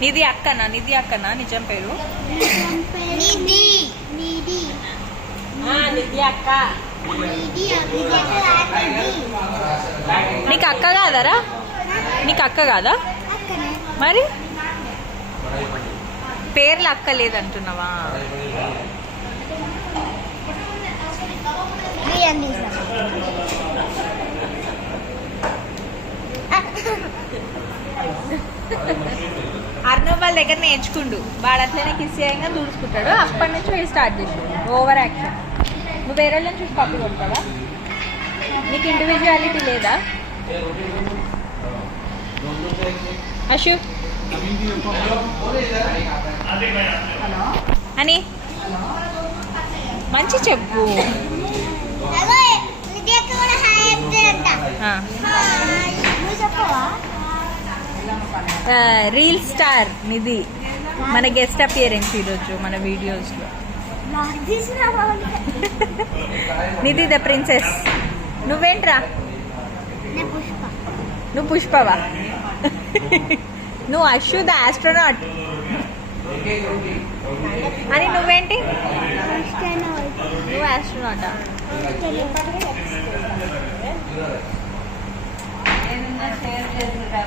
నిధి అక్కనా? నిధి అక్కనా నిజం పేరు? నిధి అక్క. నీకు అక్క కాదరా? నీకు అక్క కాదా మరి? పేర్లు అక్క లేదంటున్నావా? అర్ణవ్ వాళ్ళ దగ్గర నేర్చుకుండు. వాడు అట్లనే కిస్ చేయంగా దూడుచుకుంటాడు. అప్పటి నుంచి వీళ్ళు స్టార్ట్ చేసాడు ఓవర్ యాక్షన్. నువ్వు వేరే వాళ్ళని చూసి కాపీ కొడతావా? నీకు ఇండివిజువాలిటీ లేదా? అశు అని మంచి చెప్పు. రీల్ స్టార్ నిధి మన గెస్ట్ అపియరెన్స్ ఈరోజు మన వీడియోస్లో. నిధి ద ప్రిన్సెస్. నువ్వేంట్రా? నువ్వు పుష్పవా? నువ్వు అశు ద ఆస్ట్రోనాట్. అని నువ్వేంటి? నువ్వు ఆస్ట్రోనాటా?